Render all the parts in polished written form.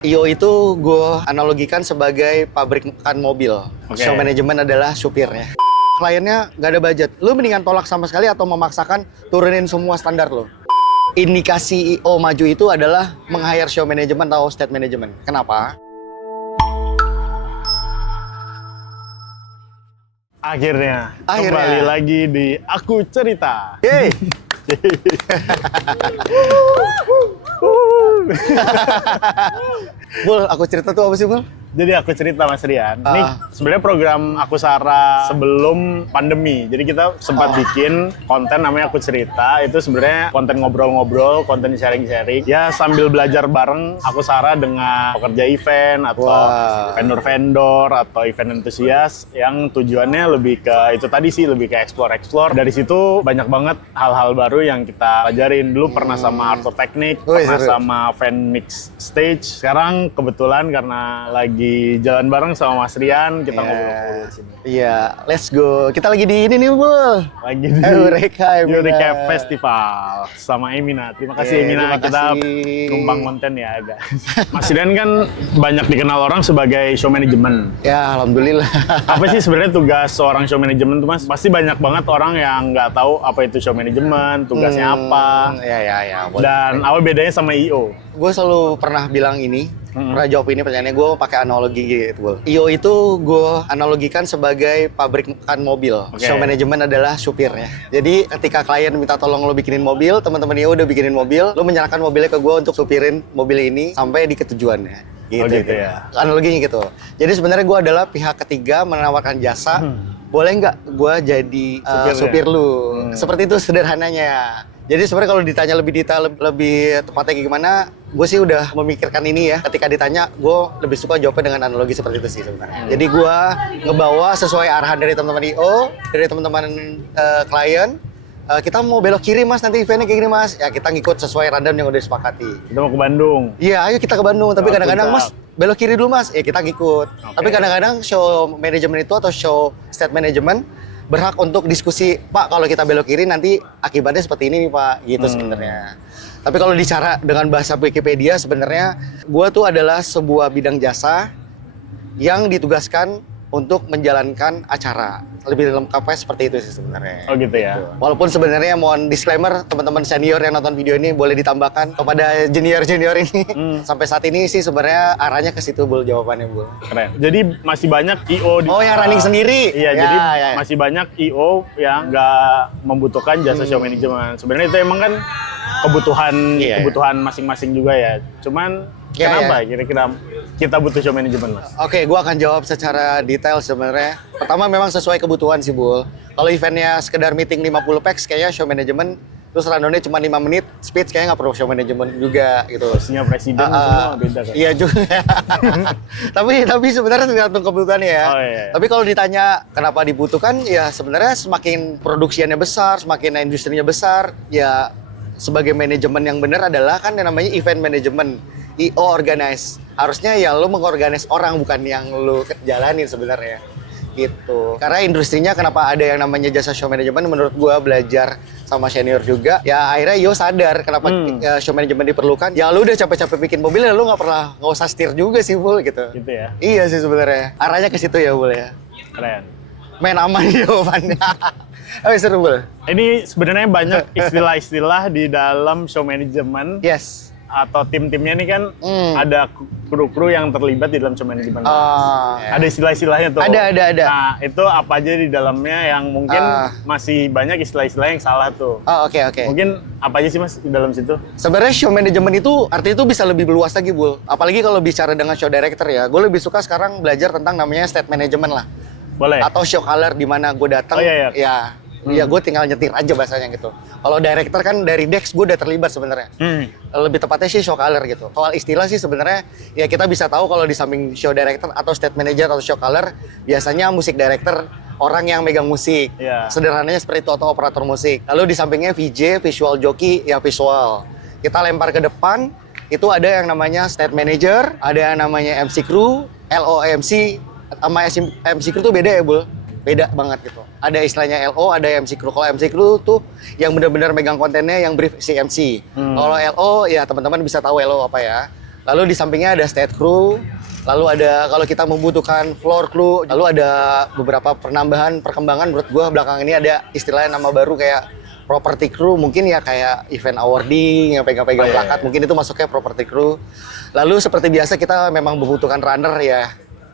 IO itu gue analogikan sebagai pabrikan mobil. Oke. Show management adalah supirnya. Kliennya nggak ada budget, lu mendingan tolak sama sekali atau memaksakan turunin semua standar lo. Indikasi IO maju itu adalah meng-hire show management atau state management. Kenapa? Akhirnya kembali lagi di Aku Cerita. Yeay! Bul, aku cerita tuh apa sih, Bul? Jadi Aku Cerita, Mas Rian. Ini sebenarnya program Aku Sara sebelum pandemi. Jadi kita sempat bikin konten namanya Aku Cerita. Itu sebenarnya konten ngobrol-ngobrol, konten sharing-sharing. Ya sambil belajar bareng Aku Sara dengan pekerja event atau vendor-vendor atau event entusias yang tujuannya lebih ke itu tadi sih, lebih ke explore. Dari situ banyak banget hal-hal baru yang kita pelajarin. Dulu pernah sama Arthur Teknik, pernah sama Fan Mix Stage. Sekarang kebetulan karena lagi jalan bareng sama Mas Rian, kita ngobrol-ngobrol di sini. Iya, let's go. Kita lagi di ini nih, Bul. Lagi di Eureka Festival sama Emina. Terima kasih Emina, kita numpang konten ya agak. Mas Rian kan banyak dikenal orang sebagai show management. Ya, alhamdulillah. Apa sih sebenarnya tugas seorang show management tuh, Mas? Pasti banyak banget orang yang nggak tahu apa itu show management, tugasnya apa. Ya. Dan apa bedanya sama IO? Gue selalu pernah bilang ini, pernah jawab ini pertanyaannya, gue pakai analogi gitu, Bul. IO itu gue analogikan sebagai pabrikan mobil. Show management adalah supirnya. Jadi ketika klien minta tolong lo bikinin mobil, teman-teman IO udah bikinin mobil, lo menyerahkan mobilnya ke gue untuk supirin mobil ini sampai di ketujuannya. Gitu ya. Analoginya gitu. Jadi sebenarnya gue adalah pihak ketiga menawarkan jasa. Boleh nggak gue jadi supir lu? Seperti itu sederhananya. Jadi sebenarnya kalau ditanya lebih detail, lebih tepatnya gimana, gue sih udah memikirkan ini ya. Ketika ditanya, gue lebih suka jawabnya dengan analogi seperti itu sih sebenarnya. Jadi gue ngebawa sesuai arahan dari teman-teman IO, dari teman-teman klien. Kita mau belok kiri, Mas, nanti eventnya kayak gini, Mas. Ya kita ngikut sesuai rundown yang udah disepakati. Kita mau ke Bandung. Iya, ayo kita ke Bandung. Tapi kadang-kadang, Mas, belok kiri dulu, Mas. Ya kita ngikut. Tapi kadang-kadang show management itu atau show state management berhak untuk diskusi, Pak, kalau kita belok kiri nanti akibatnya seperti ini nih, Pak, gitu sebenarnya. Tapi kalau bicara dengan bahasa Wikipedia, sebenarnya gua tuh adalah sebuah bidang jasa yang ditugaskan untuk menjalankan acara. Lebih lengkapnya seperti itu sih sebenarnya. Oh gitu ya. Walaupun sebenarnya mohon disclaimer, teman-teman senior yang nonton video ini boleh ditambahkan kepada junior-junior ini. Sampai saat ini sih sebenarnya arahnya ke situ, Bul, jawabannya, Bul. Keren. Jadi masih banyak IO yang running sendiri. Iya, jadi masih banyak IO yang nggak membutuhkan jasa show management. Sebenarnya itu emang kan kebutuhan masing-masing juga ya. Cuman kenapa kira-kira kita butuh show management, Mas? Oke, gua akan jawab secara detail sebenarnya. Pertama memang sesuai kebutuhan sih, Bul. Kalau eventnya sekedar meeting 50 packs, kayaknya show management terus rundownnya cuma 5 menit, speech kayaknya nggak perlu show management juga gitu. Pastinya presiden semua beda kan? Iya juga. tapi sebenarnya tergantung kebutuhannya ya. Tapi kalau ditanya kenapa dibutuhkan, ya sebenarnya semakin produksiannya besar, semakin industrinya besar, ya sebagai manajemen yang benar adalah kan yang namanya event management. IO organize. Harusnya ya lo mengorganize orang, bukan yang lo jalanin sebenarnya. Gitu. Karena industrinya kenapa ada yang namanya jasa show management, menurut gua belajar sama senior juga, ya akhirnya IO sadar kenapa show management diperlukan. Ya lo udah capek-capek bikin mobil, ya lo nggak usah setir juga sih, Bul, gitu. Gitu ya? Iya sih sebenarnya. Arahnya ke situ ya, Bul ya. Keren. Main aman jawabannya. Oh, seru, Bul. Ini sebenarnya banyak istilah-istilah di dalam show management. Yes. Atau tim-timnya nih kan ada kru-kru yang terlibat di dalam show management. Ada istilah-istilahnya tuh. Ada. Nah, itu apa aja di dalamnya yang mungkin masih banyak istilah-istilah yang salah tuh. Oke. Mungkin apa aja sih, Mas, di dalam situ? Sebenarnya show management itu artinya itu bisa lebih luas lagi, Bul. Apalagi kalau bicara dengan show director ya. Gue lebih suka sekarang belajar tentang namanya state management lah. Boleh. Atau show color, di mana gue datang. Ya gue tinggal nyetir aja bahasanya gitu. Kalau director kan dari Dex gue udah terlibat sebenarnya. Lebih tepatnya sih show color gitu. Soal istilah sih sebenarnya ya kita bisa tahu kalau di samping show director atau stage manager atau show color, biasanya musik director orang yang megang musik. Sederhananya seperti itu, atau operator musik. Lalu di sampingnya VJ, visual jockey, ya visual. Kita lempar ke depan, itu ada yang namanya stage manager, ada yang namanya MC crew, LOMC, sama MC crew tuh beda ya, Bul? Beda banget gitu. Ada istilahnya LO, ada MC crew. Kalau MC crew tuh yang benar-benar megang kontennya, yang brief si MC. Kalau LO ya teman-teman bisa tahu LO apa ya. Lalu di sampingnya ada state crew. Lalu ada kalau kita membutuhkan floor crew. Lalu ada beberapa penambahan perkembangan menurut gue belakangan ini ada istilahnya nama baru kayak property crew. Mungkin ya kayak event awarding yang pegang-pegang plakat. Mungkin itu masuknya property crew. Lalu seperti biasa kita memang membutuhkan runner ya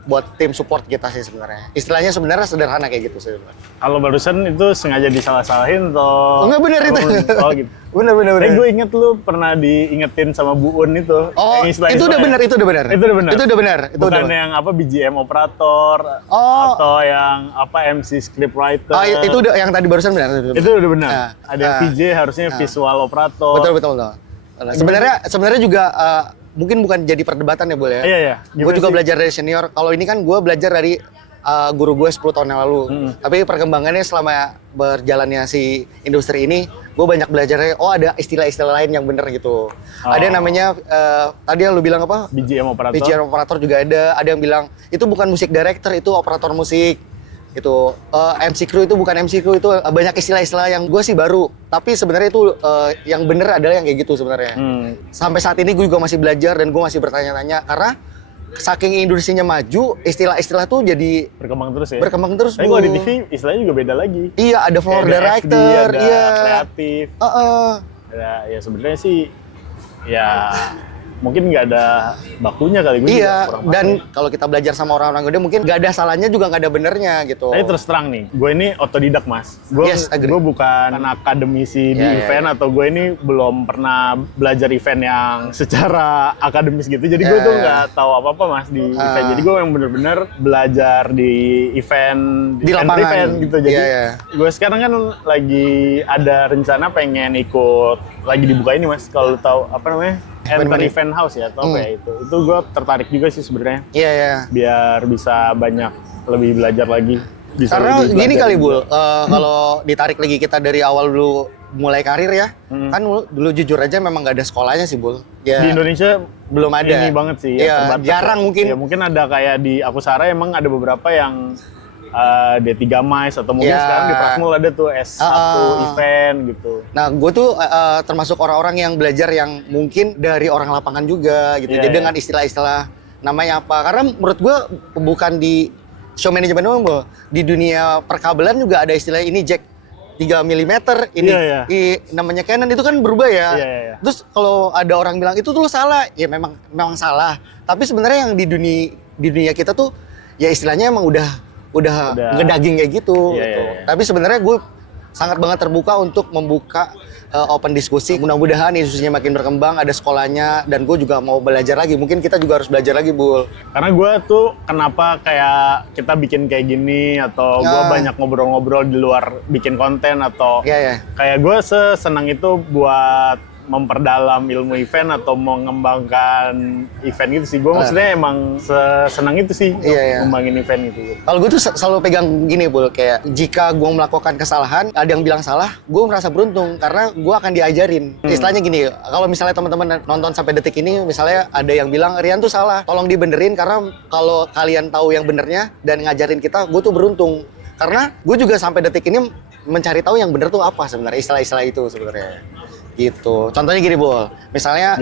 buat tim support kita sih sebenarnya. Istilahnya sebenarnya sederhana kayak gitu sih. Kalau barusan itu sengaja disalah-salahin atau... Enggak bener itu. Oh gitu. Bener. Gue inget lu pernah diingetin sama Bu Un itu. Oh, itu udah benar. Itu udah benar. Itu udah benar. Bukan yang apa BGM operator atau yang apa MC script writer. Oh, itu udah yang tadi barusan benar. Itu udah benar. Ada VJ harusnya visual operator. Betul. Sebenarnya juga mungkin bukan jadi perdebatan ya, Bul ya. Iya. Gue juga belajar dari senior. Kalau ini kan gue belajar dari guru gue 10 tahun yang lalu. Tapi perkembangannya selama berjalannya si industri ini, gue banyak belajarnya, ada istilah-istilah lain yang bener gitu. Ada yang namanya, tadi yang lu bilang apa? BGM operator. BGM operator juga ada yang bilang, itu bukan musik director, itu operator musik. Itu MC crew itu bukan MC crew, itu banyak istilah-istilah yang gue sih baru. Tapi sebenarnya itu yang bener adalah yang kayak gitu sebenarnya. Sampai saat ini gue juga masih belajar dan gue masih bertanya-tanya karena saking industrinya maju, istilah-istilah tuh jadi berkembang terus ya. Tapi kalau di TV istilahnya juga beda lagi. Iya, ada floor director, FD, ada kreatif. Ya sebenarnya sih ya mungkin nggak ada bakunya kali gue. Iya, dan kalau kita belajar sama orang-orang gede mungkin nggak ada salahnya juga nggak ada benernya gitu. Tapi terus terang nih, gue ini otodidak mas. Gue bukan akademisi di event atau gue ini belum pernah belajar event yang secara akademis gitu. Jadi gue tuh nggak tahu apa-apa mas di event. Jadi gue yang bener-bener belajar di event di lapangan event gitu. Jadi gue sekarang kan lagi ada rencana pengen ikut lagi dibuka ini mas. Kalau tahu apa namanya? Event house ya atau apa ya itu gue tertarik juga sih sebenarnya. Iya. Biar bisa banyak lebih belajar lagi. Karena gini kali Bul, kalau ditarik lagi kita dari awal dulu mulai karir ya, kan dulu jujur aja memang nggak ada sekolahnya sih Bul. Ya, di Indonesia belum ada. Ini banget sih. Ya, jarang mungkin. Ya mungkin ada kayak di Akusara emang ada beberapa yang D3 MICE atau mungkin sekarang di Prasmul ada tuh S1 event gitu. Nah, gue tuh termasuk orang-orang yang belajar yang mungkin dari orang lapangan juga gitu. Jadi dengan istilah-istilah namanya apa. Karena menurut gue bukan di show management doang, Bro. Di dunia perkabelan juga ada istilah ini jack 3 mm, ini namanya Canon itu kan berubah ya. Terus kalau ada orang bilang itu tuh salah, ya memang salah. Tapi sebenarnya yang di dunia kita tuh ya istilahnya emang udah ngedaging kayak gitu. Tapi sebenarnya gue sangat banget terbuka untuk membuka open diskusi. Mudah-mudahan institusinya makin berkembang, ada sekolahnya, dan gue juga mau belajar lagi. Mungkin kita juga harus belajar lagi, Bul. Karena gue tuh kenapa kayak kita bikin kayak gini atau gue banyak ngobrol-ngobrol di luar bikin konten atau kayak gue senang itu buat memperdalam ilmu event atau mengembangkan event gitu sih. Gue maksudnya emang senang itu sih ngembangin event gitu. Kalau gue tuh selalu pegang gini, Bul, kayak jika gue melakukan kesalahan, ada yang bilang salah, gue merasa beruntung karena gue akan diajarin. Istilahnya gini, kalau misalnya teman-teman nonton sampai detik ini, misalnya ada yang bilang Rian tuh salah, tolong dibenerin karena kalau kalian tahu yang benernya dan ngajarin kita, gue tuh beruntung. Karena gue juga sampai detik ini mencari tahu yang bener tuh apa sebenarnya, istilah-istilah itu sebenarnya. Gitu. Contohnya gini, Bol. Misalnya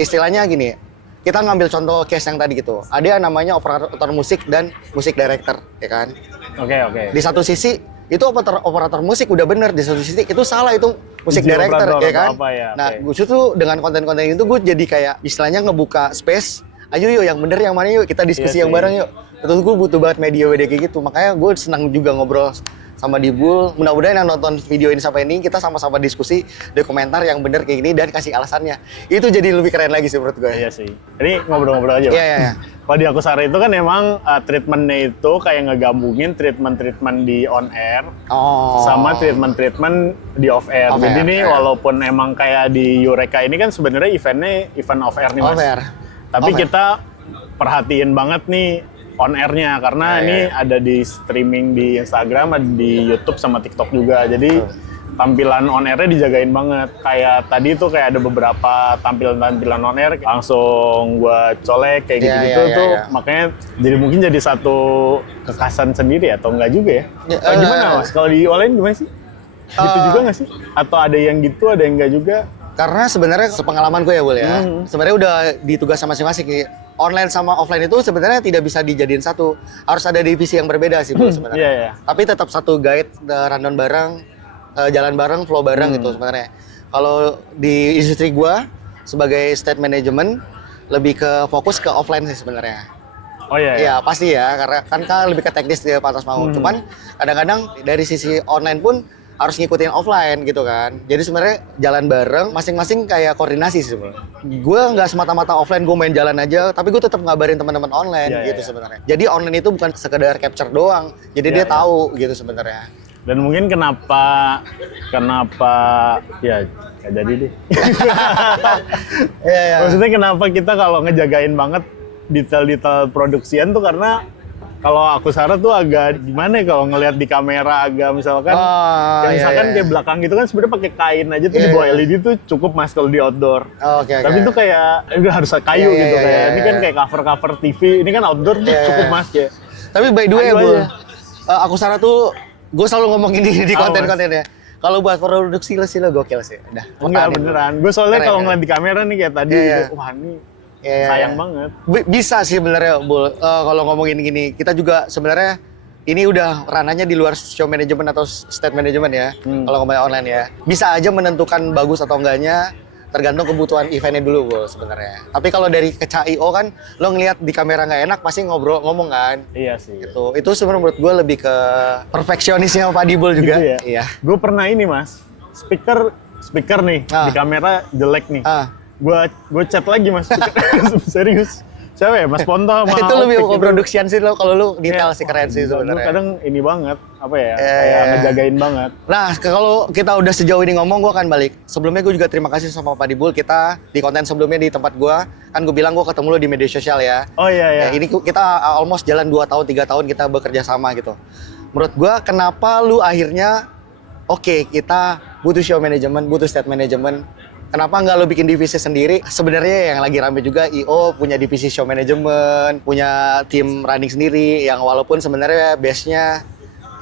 istilahnya gini. Kita ngambil contoh case yang tadi gitu. Ada yang namanya operator musik dan musik director, ya kan? Oke. Di satu sisi itu operator musik udah bener, di satu sisi itu salah, itu musik director, ya kan? Nah, gue tuh dengan konten-konten itu gue jadi kayak istilahnya ngebuka space. Ayo yuk yang bener yang mana yuk, kita diskusi yang bareng yuk. Terus gue butuh banget media kayak gitu. Makanya gue senang juga ngobrol sama Dibul. Mudah-mudahan yang nonton video ini sampai ini kita sama-sama diskusi di komentar yang bener kayak gini dan kasih alasannya. Itu jadi lebih keren lagi sih menurut gue. Iya sih. Ini ngobrol-ngobrol aja. Iya. Kalau di Akusara itu kan emang treatmentnya itu kayak ngegabungin treatment di on air sama treatment di off air. Jadi nih walaupun emang kayak di Eureka ini kan sebenarnya eventnya event off air nih mas. Tapi kita perhatiin banget nih on air-nya karena ini ada di streaming di Instagram, ada di YouTube sama TikTok juga. Jadi tampilan on air-nya dijagain banget. Kayak tadi tuh kayak ada beberapa tampilan on air langsung gua colek kayak gitu-gitu tuh. Makanya jadi mungkin jadi satu kekhasan sendiri atau enggak juga ya? Gimana mas? Kalau di online gimana sih? Gitu juga nggak sih? Atau ada yang gitu, ada yang enggak juga? Karena sebenarnya sepengalaman gue ya, Bul ya. Sebenarnya udah ditugas masing-masing. Online sama offline itu sebenarnya tidak bisa dijadiin satu. Harus ada divisi yang berbeda sih, Bul sebenarnya. Iya. Tapi tetap satu guide, rundown bareng, jalan bareng, flow bareng gitu sebenarnya. Kalau di industri gue sebagai state management lebih ke fokus ke offline sih sebenarnya. Oh iya. Iya pasti ya, karena kan lebih ke teknis dia pantas mau. Cuman kadang-kadang dari sisi online pun harus ngikutin offline gitu kan. Jadi sebenarnya jalan bareng, masing-masing kayak koordinasi sih sebenarnya. Gue nggak semata-mata offline gue main jalan aja, tapi gue tetap ngabarin teman-teman online gitu sebenarnya. Jadi online itu bukan sekedar capture doang, jadi dia tahu gitu sebenarnya. Dan mungkin kenapa ya nggak jadi deh. Maksudnya kenapa kita kalau ngejagain banget detail-detail produksian tuh karena kalau aku Sarah tuh agak gimana ya kalau ngelihat di kamera agak misalkan kayak belakang gitu kan sebenarnya pakai kain aja tuh di bawah LED tuh cukup mas kalau di outdoor. Tapi itu kayak udah harus kayu gitu kayak ini kan kayak cover TV ini kan outdoor tuh cukup mas ya. Tapi by the way Bu, aku Sarah tuh gue selalu ngomongin di konten-kontennya. Kalau buat produksi lo gokil sih. Udah. Enggak beneran. Gue soalnya kalau ngeliat di kamera nih kayak tadi wah ini sayang banget. Bisa sih sebenarnya, Bul. Kalau ngomongin gini, kita juga sebenarnya ini udah ranahnya di luar show management atau state management ya. Kalau ngomongin online ya, bisa aja menentukan bagus atau enggaknya tergantung kebutuhan eventnya dulu, Bul sebenarnya. Tapi kalau dari ke CIO kan, lo ngelihat di kamera nggak enak, pasti ngomong kan. Iya sih. Gitu. Itu sebenarnya menurut gue lebih ke perfeksionisnya Pak Dibul juga. Gitu ya? Iya. Gue pernah ini mas, speaker nih di kamera jelek nih. Gue chat lagi mas, serius. Siapa ya? Mas Ponto sama itu lebih Opik ke produksian sih lo, kalau lu detail sih keren sih sebenarnya. Kadang ini banget, apa ya, kayak ngejagain banget. Nah, kalau kita udah sejauh ini ngomong, gue akan balik. Sebelumnya gue juga terima kasih sama Pak Dibul, kita di konten sebelumnya di tempat gue, kan gue bilang gue ketemu lo di media sosial ya. Oh iya. Ya, ini kita almost jalan 2 tahun, 3 tahun kita bekerja sama gitu. Menurut gue, kenapa lu akhirnya, oke, kita butuh show management, butuh state management, kenapa nggak lo bikin divisi sendiri? Sebenarnya yang lagi rame juga IO punya divisi show management, punya tim running sendiri yang walaupun sebenarnya base-nya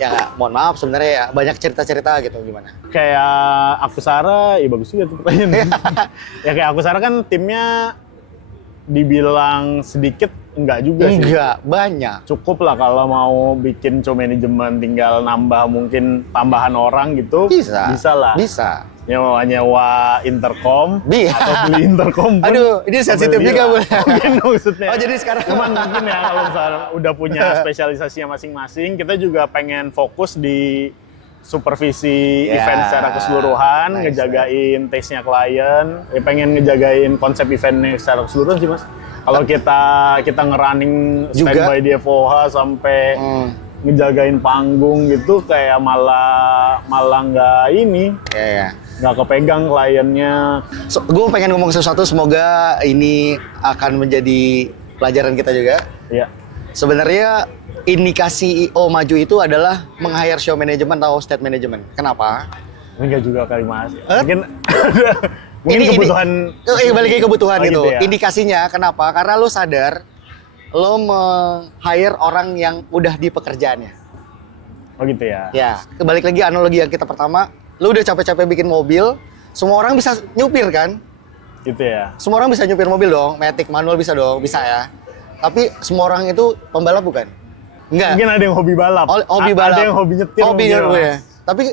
ya mohon maaf sebenarnya ya banyak cerita-cerita gitu gimana? Kayak aku Sarah, ya bagus juga tuh pertanyaan. Ya kayak aku Sarah kan timnya dibilang sedikit enggak juga sih. Enggak, banyak. Cukup lah kalau mau bikin show management tinggal nambah mungkin tambahan orang gitu. Bisa lah. Bisa. Nyewa intercom atau beli intercom pun. Aduh, ini sensitif juga boleh. Mungkin maksudnya. Oh jadi sekarang cuman mungkin ya kalau misalnya udah punya spesialisasinya masing-masing, kita juga pengen fokus di supervisi event secara keseluruhan, ngejagain taste-nya klien, pengen ngejagain konsep eventnya secara keseluruhan sih mas. Kalau kita ngerunning standby di FOH sampai ngejagain panggung gitu kayak malah nggak ini. Nggak kepegang kliennya. Gue pengen ngomong sesuatu, semoga ini akan menjadi pelajaran kita juga. Iya. Sebenarnya indikasi IO maju itu adalah meng-hire show management atau state management. Kenapa? Enggak juga kali mas. Mungkin kebutuhan. Balik ke kebutuhan gitu. Ya? Indikasinya kenapa? Karena lo sadar lo meng-hire orang yang udah di pekerjaannya. Oh gitu ya? Ya, kembali lagi analogi yang kita pertama. Lu udah capek-capek bikin mobil, semua orang bisa nyupir kan? Gitu ya. Semua orang bisa nyupir mobil dong, matic, manual bisa dong, bisa ya. Tapi semua orang itu pembalap bukan? Enggak. Mungkin ada yang hobi balap. Hobi balap. Ada yang hobi nyetir. Hobi ya. Tapi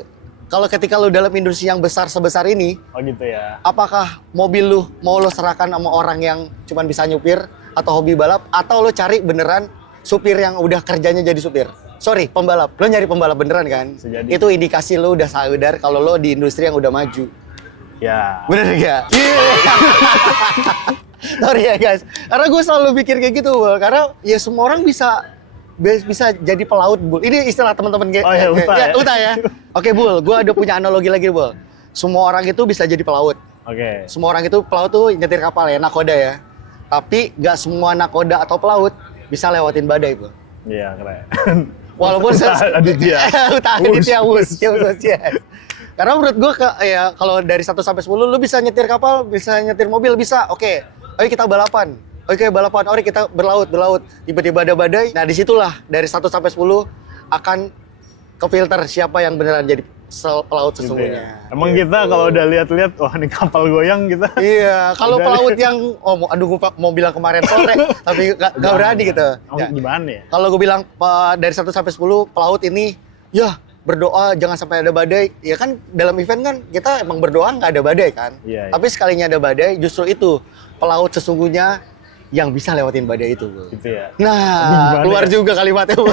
kalau ketika lu dalam industri yang besar sebesar ini, gitu ya. Apakah mobil lu mau lu serahkan sama orang yang cuma bisa nyupir atau hobi balap, atau lu cari beneran supir yang udah kerjanya jadi supir? Sorry, pembalap. Lo nyari pembalap beneran kan? Sejadi. Itu indikasi lo udah sadar kalau lo di industri yang udah maju. Ya. Bener gak? Sorry ya guys. Karena gue selalu pikir kayak gitu, Bul. Karena ya semua orang bisa jadi pelaut, Bul. Ini istilah teman-teman kayak. Oh ya, Uta ya. Oke, Bul. Gue ada punya analogi lagi, Bul. Semua orang itu bisa jadi pelaut. Oke. Semua orang itu pelaut tuh nyetir kapal ya, nakoda ya. Tapi gak semua nakoda atau pelaut bisa lewatin badai, Bul. Iya, keren. Walaupun Aditya. Aditya Wus. Karena menurut gue ya kalau dari 1 sampai 10 lu bisa nyetir kapal, bisa nyetir mobil, bisa. Oke. Ayo kita balapan. Oke, balapan. Oke, kita berlaut. Tiba-tiba ada badai. Nah, disitulah dari 1 sampai 10 akan kefilter siapa yang beneran jadi pelaut Gitu sesungguhnya. ya. Emang kita kalau udah lihat-lihat, wah ini kapal goyang kita. Iya, kalau Udah. pelaut yang aduh gue mau bilang kemarin sore tapi nggak berani gitu. Oh, Ya. gimana ya? Kalau gue bilang dari 1 sampai 10 pelaut ini ya berdoa jangan sampai ada badai. Ya kan dalam event kan kita emang berdoa nggak ada badai kan. Iya, iya. Tapi sekalinya ada badai justru itu pelaut sesungguhnya yang bisa lewatin badai itu. Bu. Gitu ya. Nah, Gimana keluar ya? juga kalimatnya. Bu.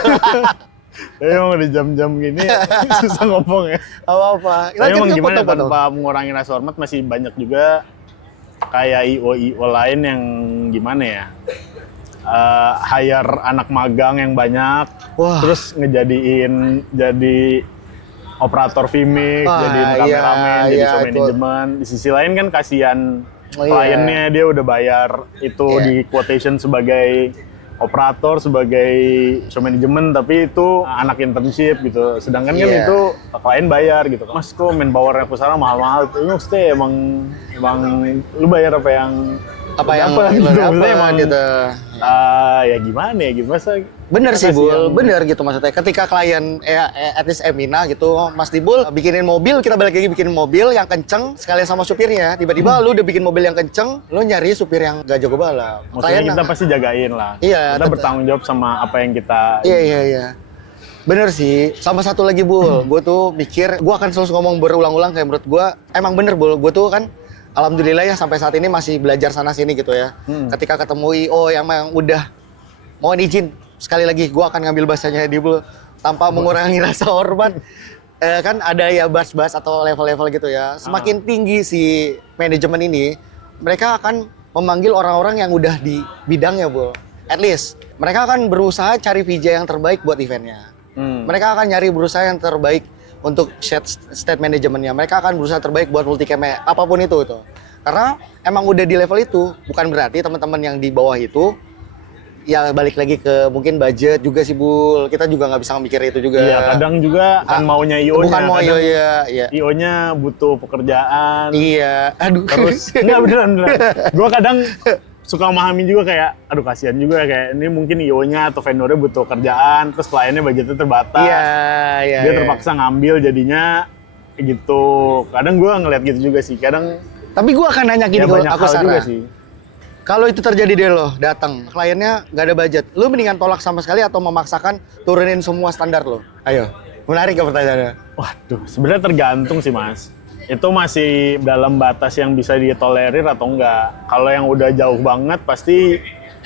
Tapi emang di jam-jam gini susah ngomong ya. Apa-apa. Tapi emang kita gimana foto-foto. tanpa mengurangi rasa hormat masih banyak juga kayak IO lain yang gimana ya? Hire anak magang yang banyak, Wah. terus ngejadiin jadi operator vMix, Wah, jadiin iya, kameramen, jadi iya, show itu. manajemen. Di sisi lain kan kasihan Oh, iya. kliennya, dia udah bayar itu Iya. di quotation sebagai operator, sebagai show manajemen, tapi itu anak internship gitu. Sedangkan kan Iya. itu klien bayar gitu. Mas kok manpower aku sana mahal-mahal tuh. Maksudnya emang lu bayar apa yang Apa yang gitu. Maksudnya apa emang gitu. ya gimana ya, masa Bener sih, kasihan. Bul. Bener gitu maksudnya. Ketika klien, at least Emina gitu, Mas Dibul bikinin mobil, kita balik lagi bikinin mobil yang kenceng sekalian sama supirnya. Tiba-tiba lu udah bikin mobil yang kenceng, lu nyari supir yang gak jago balap. Maksudnya kita nah- pasti jagain lah. Iya, Kita tetep. bertanggung jawab sama apa yang kita. Iya. Bener sih. Sama satu lagi, Bul. Gue tuh mikir, gue akan selalu ngomong berulang-ulang kayak menurut gue, emang bener, Bul. Gue tuh kan, alhamdulillah ya sampai saat ini masih belajar sana-sini gitu ya. Ketika ketemu IO yang memang udah, mohon izin, sekali lagi gue akan ngambil bahasanya di Bul, tanpa mengurangi rasa hormat. Kan ada ya bas-bas atau level-level gitu ya. Semakin tinggi si manajemen ini, mereka akan memanggil orang-orang yang udah di bidangnya, Bul. At least, mereka akan berusaha cari VJ yang terbaik buat eventnya. Mereka akan nyari berusaha yang terbaik untuk state manajemennya. Mereka akan berusaha terbaik buat multicam apapun itu. Karena emang udah di level itu, bukan berarti teman-teman yang di bawah itu ya balik lagi ke mungkin budget juga sih, Bul. Kita juga nggak bisa mikir itu juga. Iya, kadang juga kan maunya IO-nya. Bukan mau kadang iya. IO-nya butuh pekerjaan. Iya, aduh. Terus enggak beneran. Gue kadang suka memahami juga kayak, aduh kasihan juga kayak ini mungkin IO-nya atau vendornya butuh kerjaan, terus kliennya budgetnya terbatas. Iya. Dia terpaksa ngambil jadinya gitu. Kadang gue ngeliat gitu juga sih. Kadang Tapi gua akan nanya gini ya kalau banyak aku hal juga Sarah. sih. Kalau itu terjadi deh lo, datang, kliennya nggak ada budget, lu mendingan tolak sama sekali atau memaksakan turunin semua standar lo? Ayo, menarik ya pertanyaannya. Waduh, sebenarnya tergantung sih Mas. Itu masih dalam batas yang bisa ditolerir atau enggak. Kalau yang udah jauh banget pasti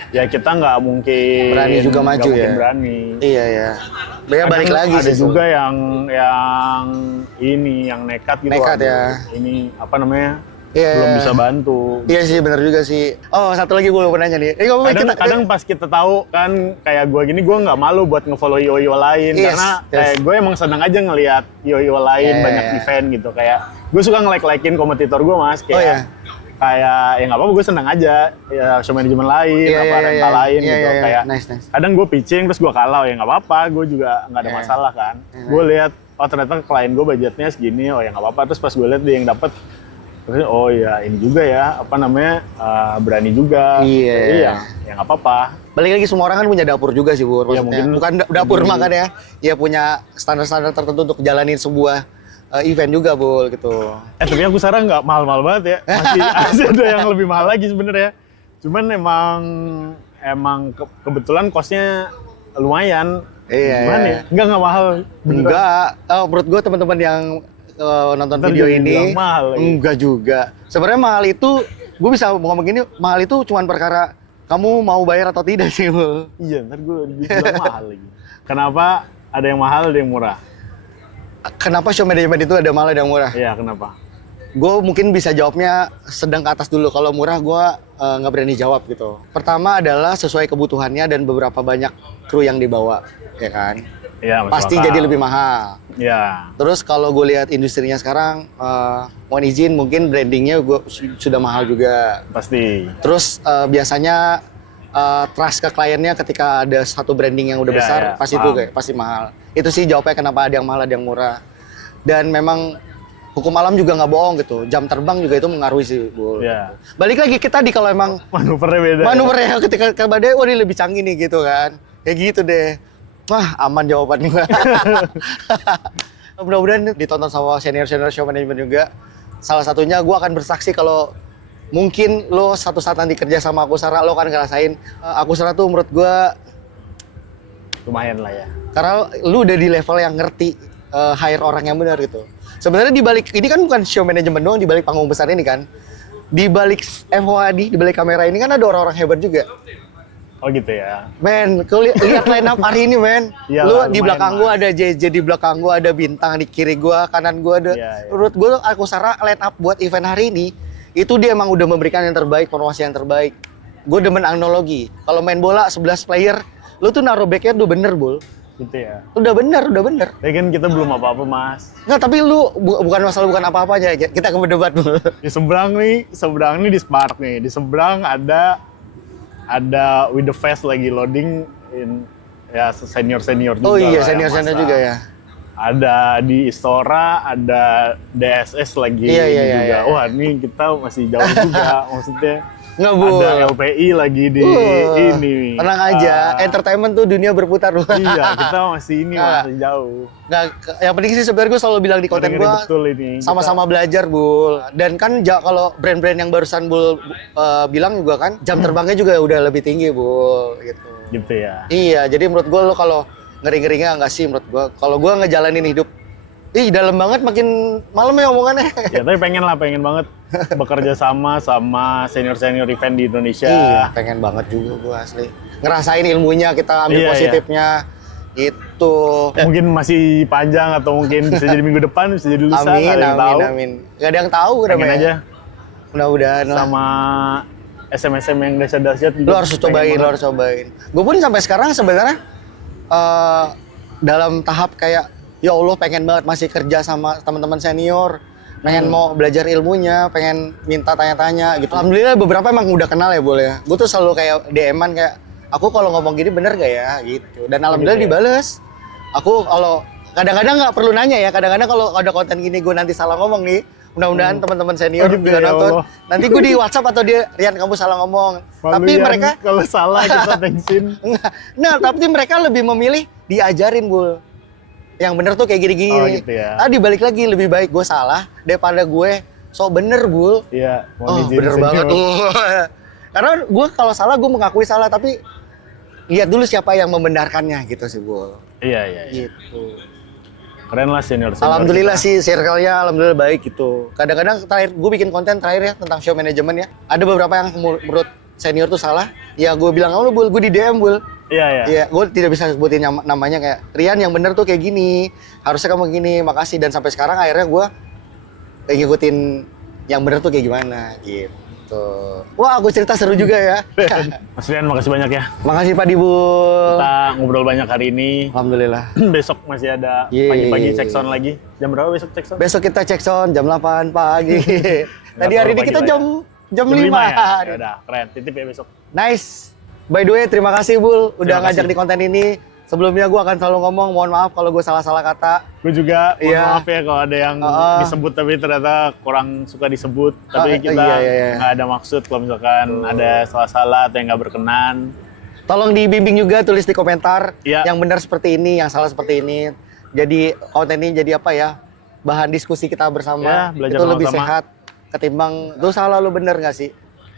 ya kita nggak mungkin Berani juga nggak maju mungkin ya? berani. Iya ya. Balik Kadang lagi ada sih. Sul. juga yang ini yang nekat gitu. Nekat aduh, ya. Ini apa namanya? Iya, belum iya. bisa bantu. Iya sih, benar juga sih. Oh, satu lagi gue lupa nanya nih. Kadang pas kita tahu kan kayak gue gini, gue nggak malu buat ngefollow IO lain Yes, karena yes. kayak gue emang seneng aja ngelihat IO lain Yeah. banyak event gitu. Kayak gue suka nge-like-likein kompetitor gue Mas, kayak Oh, iya. kayak ya nggak apa-apa, gue seneng aja ya show manajemen lain, Iya, apa iya, rental iya. lain Iya, gitu. iya, Kayak nice. kadang gue pitching terus gue kalah, ya nggak apa-apa, gue juga nggak ada Iya. masalah kan. Iya. Gue lihat oh ternyata klien gue budgetnya segini, oh ya nggak apa-apa. Terus pas gue lihat dia yang dapat, terus oh ya ini juga ya apa namanya berani juga. Iya. Iya, ya nggak apa-apa. Balik lagi semua orang kan punya dapur juga sih, Bu. Ya, Maksudnya. mungkin Bukan dapur di- makan ya. Ya punya standar-standar tertentu untuk jalanin sebuah event juga, Bu, gitu. Tapi aku sekarang nggak mahal-mahal banget ya. Masih ada yang lebih mahal lagi sebenarnya. Cuman emang kebetulan costnya lumayan. Iya, Gimana iya. ya? Nggak mahal. Beneran. Enggak. Oh, menurut gue teman-teman yang nonton Ntar video jadi ini bilang mahal lagi. enggak juga. Sebenarnya mahal itu, gue bisa ngomong gini, mahal itu cuman perkara kamu mau bayar atau tidak sih, Bu. Iya, ntar gue bilang mahal lagi. Kenapa ada yang mahal, ada yang murah? Kenapa show management itu ada mahal ada yang murah? Iya, kenapa? Gue mungkin bisa jawabnya sedang ke atas dulu. Kalau murah gue nggak berani jawab gitu. Pertama adalah sesuai kebutuhannya dan beberapa banyak kru yang dibawa, ya kan? Iya, masuk Pasti akal. jadi lebih mahal. Iya. Terus kalau gue lihat industrinya sekarang, mohon izin mungkin brandingnya gue sudah mahal juga. Pasti. Terus biasanya trust ke kliennya ketika ada satu branding yang udah Iya, besar, iya, pasti itu paham. kayak pasti mahal. Itu sih jawabnya kenapa ada yang mahal ada yang murah. Dan memang hukum alam juga nggak bohong gitu. Jam terbang juga itu mengaruhi sih, Bu. Iya. Balik lagi kita di kalau emang Manuvernya beda. manuvernya ketika ke badai, wah ini lebih canggih nih gitu kan. Kayak gitu deh. Wah, aman jawaban gue. Mudah-mudahan ditonton sama senior-senior show management juga. Salah satunya gue akan bersaksi kalau mungkin lo satu saat nanti kerja sama Akusara, lo akan ngerasain Akusara tuh menurut gue lumayan lah ya. karena lu udah di level yang ngerti hire orang yang benar gitu. Sebenarnya di balik ini kan bukan show management doang, di balik panggung besar ini kan. Di balik FOAD, di balik kamera ini kan ada orang-orang hebat juga. Oh gitu ya. Men, kau lihat line up hari ini, men. Iyalah, Lu di lumayan, belakang gua ada JJ, di belakang gua ada Bintang, di kiri gua, kanan gua ada. Iya. Menurut gua Akusara line up buat event hari ini itu dia emang udah memberikan yang terbaik, formasi yang terbaik. Gua demen analogi. Kalau main bola 11 player, lu tuh naruh backnya udah bener, Bul. Gitu ya. Udah bener, udah bener. Tapi kan kita belum apa-apa, Mas. Nggak, tapi lu bukan masalah bukan apa-apanya. Kita akan berdebat, Bul. Di seberang nih di Spark nih. Di seberang ada with the fast lagi loading in ya senior juga. Oh iya, lah yang senior-senior masak. juga ya. Ada di Istora, ada DSS lagi Iya, juga. iya. Wah, ini kita masih jauh juga maksudnya. Nggak, Bul. Ada LPI lagi di ini. Tenang aja, entertainment tuh dunia berputar. Iya, kita masih ini Nggak. masih jauh. Nah, yang penting sih sebenarnya gue selalu bilang di konten Ngeri-ngeri gue betul ini. sama-sama belajar, Bul. Dan kan kalau brand-brand yang barusan Bul bilang juga kan jam terbangnya juga udah lebih tinggi, Bul, gitu. Gitu ya. Iya, jadi menurut gue lo kalau ngeri-ngerinya enggak sih menurut gue. Kalau gue ngejalanin hidup, dalam banget makin malam ya omongannya. Ya, tapi pengen banget bekerja sama senior-senior event di Indonesia. Iya, pengen banget juga gue asli. Ngerasain ilmunya, kita ambil Iya, positifnya. Itu. Mungkin masih panjang atau mungkin bisa jadi minggu depan, bisa jadi lusa, Amin, nggak ada yang tahu. amin. Gak ada yang tahu Pengen namanya. aja Mudah-mudahan lah. sama SM yang dahsyat-dahsyat juga. Lo harus cobain, lo harus cobain. Gue pun sampai sekarang sebenarnya dalam tahap kayak ya Allah pengen banget masih kerja sama teman-teman senior, pengen mau belajar ilmunya, pengen minta tanya-tanya gitu. Alhamdulillah beberapa emang udah kenal ya boleh. Gue tuh selalu kayak DM-an kayak aku kalau ngomong gini bener gak ya gitu. Dan alhamdulillah Gitu ya? dibales. Aku kalau kadang-kadang nggak perlu nanya ya, kadang-kadang kalau ada konten gini gue nanti salah ngomong nih. Mudah-mudahan teman-teman senior Oh gitu juga ya, nonton. Allah. Nanti gue di WhatsApp atau dia Rian kamu salah ngomong. Malu Tapi Yan, mereka kalau salah kita tensin. enggak. Nah, tapi mereka lebih memilih diajarin, Bul. Yang bener tuh kayak gini-gini. Oh, gitu ya. Tadi balik lagi lebih baik gue salah daripada gue sok bener, Bul. Iya, mau Oh, izin bener senior. banget. Karena gue kalau salah gue mengakui salah, tapi lihat dulu siapa yang membenarkannya gitu sih, Bul. Iya. Gitu. Keren lah senior. Alhamdulillah sih circle-nya alhamdulillah baik gitu. Kadang-kadang terakhir gue bikin konten terakhir ya tentang show management ya. Ada beberapa yang menurut senior tuh salah. Ya gue bilang, "Oh, Bul, gue di DM, Bul." Iya. Iya, gue tidak bisa sebutin namanya kayak Rian yang bener tuh kayak gini, harusnya kamu gini, makasih. Dan sampai sekarang akhirnya gue kayak ngikutin yang bener tuh kayak gimana gitu. Wah, aku cerita seru juga ya. Mas Rian, makasih banyak ya. Makasih Pak Dibul. Kita ngobrol banyak hari ini. Alhamdulillah. Besok masih ada Yeay. pagi-pagi check sound lagi. Jam berapa besok check sound? Besok kita cek sound jam 8 pagi. Tadi hari ini terlalu kita pagi lah jam 5. ya? Ya udah, keren. Titip ya besok. Nice. By the way, terima kasih Bul udah Terima ngajak kasih. di konten ini. Sebelumnya gue akan selalu ngomong, mohon maaf kalau gue salah-salah kata. Gue juga mohon Iya. maaf ya kalau ada yang disebut tapi ternyata kurang suka disebut. Tapi kita iya. nggak ada maksud kalau misalkan ada salah-salah atau yang nggak berkenan. Tolong dibimbing juga, tulis di komentar Iya. yang benar seperti ini, yang salah seperti ini. Jadi konten ini jadi apa ya? Bahan diskusi kita bersama. Ya, belajar itu lebih sama-sama. sehat ketimbang lu salah lu bener nggak sih?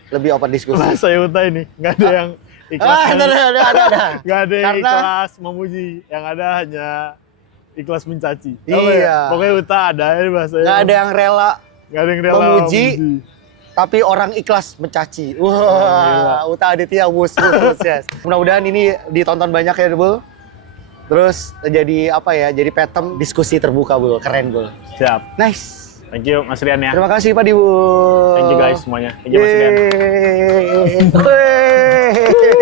Lebih open diskusi. Bahasa Yuta ini nggak ada yang ikhlas. ada. Nggak ada yang Karena- ikhlas memuji. Yang ada hanya ikhlas mencaci. Iya. Apa ya? Pokoknya Uta ada ya bahasanya. Nggak ada yang rela, Nggak ada yang rela memuji. tapi orang ikhlas mencaci. Wah, Uta Aditya Wus, yes. Mudah-mudahan ini ditonton banyak ya, Bul. Terus jadi apa ya? Jadi petem diskusi terbuka, Bul. Keren, Bul. Siap. Nice. Thank you Mas Rian ya. Terima kasih Pak Dibul. Thank you guys semuanya. Thank you Mas Rian. Yeay.